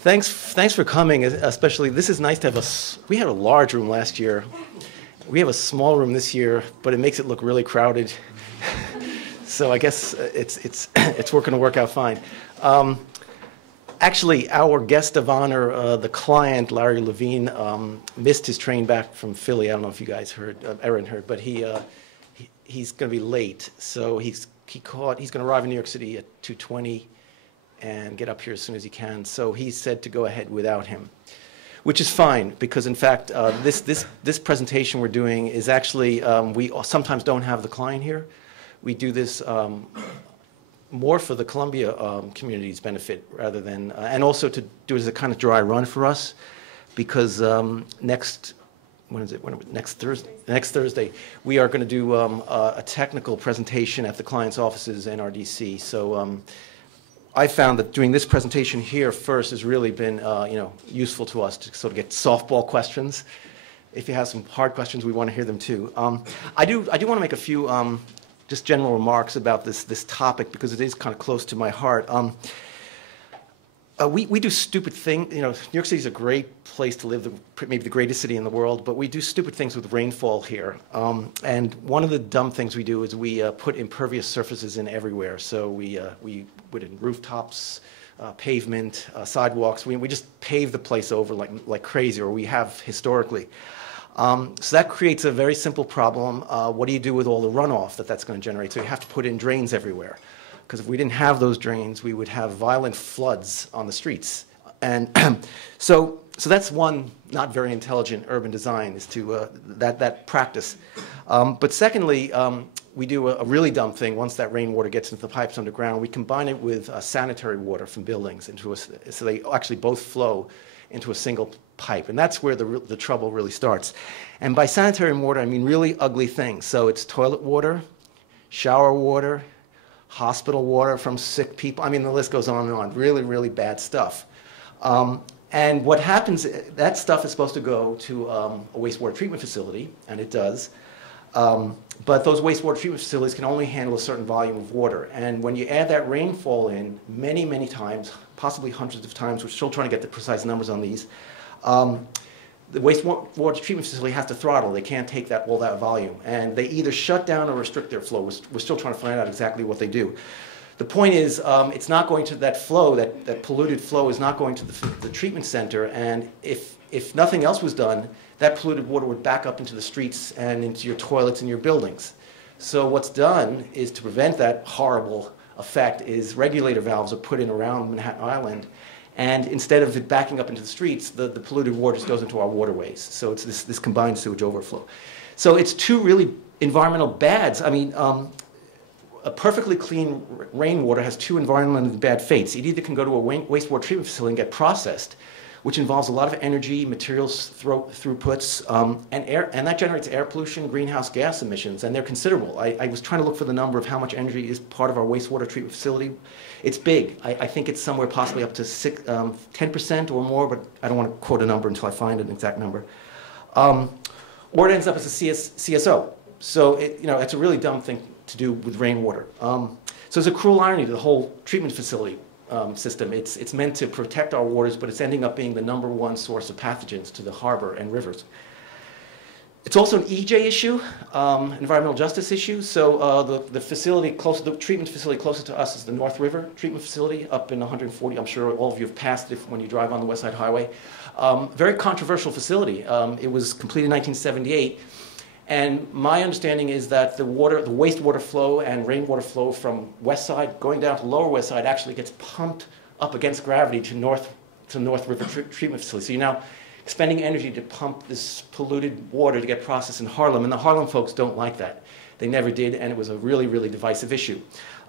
Thanks for coming, especially, this is nice to have we had a large room last year. We have a small room this year, but it makes it look really crowded. So I guess it's going to work out fine. Actually, our guest of honor, the client, Larry Levine, missed his train back from Philly. I don't know if you guys heard, Erin heard, but he's going to be late. So he's going to arrive in New York City at 2:20 and get up here as soon as he can. So he said to go ahead without him, which is fine, because in fact, this presentation we're doing is actually, we sometimes don't have the client here. We do this more for the Columbia community's benefit rather than, and also to do it as a kind of dry run for us, because next Thursday? Next Thursday, we are going to do a technical presentation at the client's offices in RDC. So I found that doing this presentation here first has really been useful to us to sort of get softball questions. If you have some hard questions, we want to hear them too. I do want to make a few just general remarks about this topic, because it is kind of close to my heart. We do stupid things. New York City is a great place to live, maybe the greatest city in the world, but we do stupid things with rainfall here. And one of the dumb things we do is we put impervious surfaces in everywhere. So we put in rooftops, pavement, sidewalks. We just pave the place over like crazy, or we have historically. So that creates a very simple problem. What do you do with all the runoff that's going to generate? So you have to put in drains everywhere. Because if we didn't have those drains, we would have violent floods on the streets. And so that's one not very intelligent urban design, is to that practice. But secondly, we do a really dumb thing. Once that rainwater gets into the pipes underground, we combine it with sanitary water from buildings so they actually both flow into a single pipe. And that's where the trouble really starts. And by sanitary water, I mean really ugly things. So it's toilet water, shower water, hospital water from sick people. I mean, the list goes on and on. Really, really bad stuff. And what happens, that stuff is supposed to go to a wastewater treatment facility, and it does. But those wastewater treatment facilities can only handle a certain volume of water. And when you add that rainfall in many, many times, possibly hundreds of times, we're still trying to get the precise numbers on these, the wastewater treatment facility has to throttle. They can't take all that volume. And they either shut down or restrict their flow. We're still trying to find out exactly what they do. The point is, it's not going to that flow, that polluted flow is not going to the treatment center. And if nothing else was done, that polluted water would back up into the streets and into your toilets and your buildings. So what's done is, to prevent that horrible effect, is regulator valves are put in around Manhattan Island. And instead of it backing up into the streets, the polluted water just goes into our waterways. So it's this combined sewage overflow. So it's two really environmental bads. I mean, a perfectly clean rainwater has two environmentally bad fates. It either can go to a wastewater treatment facility and get processed, which involves a lot of energy, materials throughputs, and that generates air pollution, greenhouse gas emissions, and they're considerable. I was trying to look for the number of how much energy is part of our wastewater treatment facility. It's big. I think it's somewhere possibly up to 10% or more, but I don't want to quote a number until I find an exact number. Or it ends up as a CSO. So it's a really dumb thing to do with rainwater. So there's a cruel irony to the whole treatment facility system. It's meant to protect our waters, but it's ending up being the #1 source of pathogens to the harbor and rivers. It's also an EJ issue, environmental justice issue. So the treatment facility closest to us is the North River treatment facility up in 140. I'm sure all of you have passed it when you drive on the West Side Highway. Very controversial facility. It was completed in 1978. And my understanding is that the wastewater flow and rainwater flow from West Side going down to Lower West Side actually gets pumped up against gravity to North River treatment facility. So you're now expending energy to pump this polluted water to get processed in Harlem, and the Harlem folks don't like that. They never did, and it was a really, really divisive issue.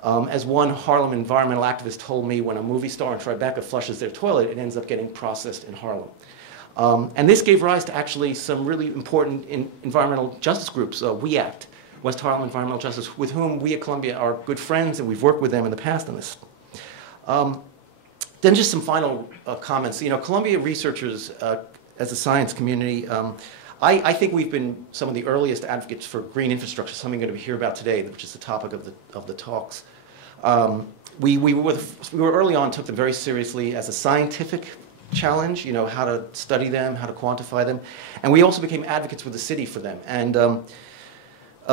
As one Harlem environmental activist told me, when a movie star in Tribeca flushes their toilet, it ends up getting processed in Harlem. And this gave rise to actually some really important environmental justice groups. WEACT, West Harlem Environmental Justice, with whom we at Columbia are good friends, and we've worked with them in the past on this. Then just some final comments. Columbia researchers, as a science community, I think we've been some of the earliest advocates for green infrastructure, something we're going to hear about today, which is the topic of the talks. We were early on, took them very seriously as a scientific challenge, you know, how to study them, how to quantify them. And we also became advocates with the city for them. And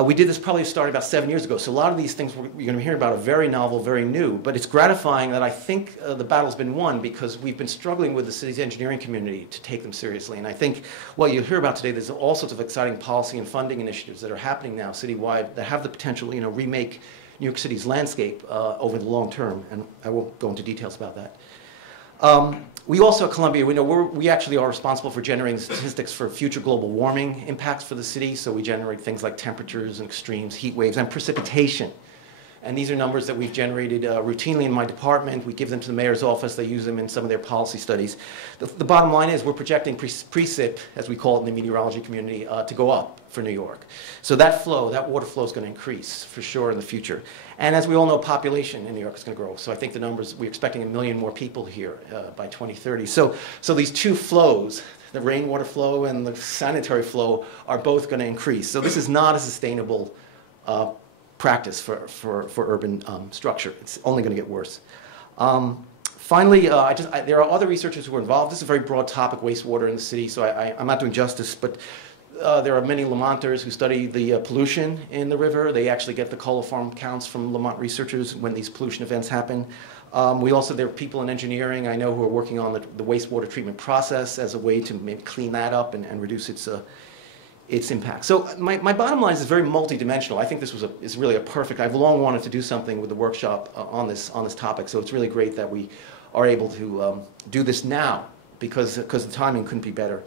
we did this probably starting about 7 years ago. So a lot of these things you're going to hear about are very novel, very new. But it's gratifying that I think the battle's been won because we've been struggling with the city's engineering community to take them seriously. And I think what you'll hear about today, there's all sorts of exciting policy and funding initiatives that are happening now citywide that have the potential, you know, remake New York City's landscape over the long term. And I won't go into details about that. We also at Columbia, we actually are responsible for generating statistics for future global warming impacts for the city. So we generate things like temperatures and extremes, heat waves, and precipitation. And these are numbers that we've generated routinely in my department. We give them to the mayor's office. They use them in some of their policy studies. The bottom line is we're projecting precip, as we call it in the meteorology community, to go up for New York. So that water flow is going to increase for sure in the future. And as we all know, population in New York is going to grow. So I think the numbers, we're expecting 1 million more people here by 2030. So these two flows, the rainwater flow and the sanitary flow, are both going to increase. So this is not a sustainable practice for urban structure. It's only going to get worse. Finally, there are other researchers who are involved. This is a very broad topic, wastewater in the city, so I'm not doing justice, but there are many Lamonters who study the pollution in the river. They actually get the coliform counts from Lamont researchers when these pollution events happen. There are people in engineering I know who are working on the wastewater treatment process as a way to maybe clean that up and reduce its impact. So my bottom line is very multidimensional. I think this is really a perfect. I've long wanted to do something with the workshop on this topic. So it's really great that we are able to do this now because the timing couldn't be better.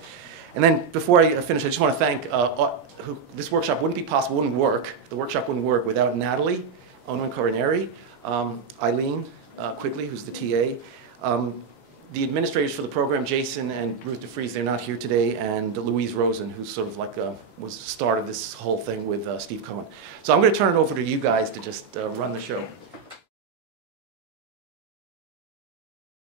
And then before I finish, I just want to thank this workshop wouldn't be possible, wouldn't work. The workshop wouldn't work without Natalie Onwin Coroneri, Eileen Quigley, who's the TA. The administrators for the program, Jason and Ruth DeFries, they're not here today, and Louise Rosen, who's sort of like started this whole thing with Steve Cohen. So I'm going to turn it over to you guys to just run the show.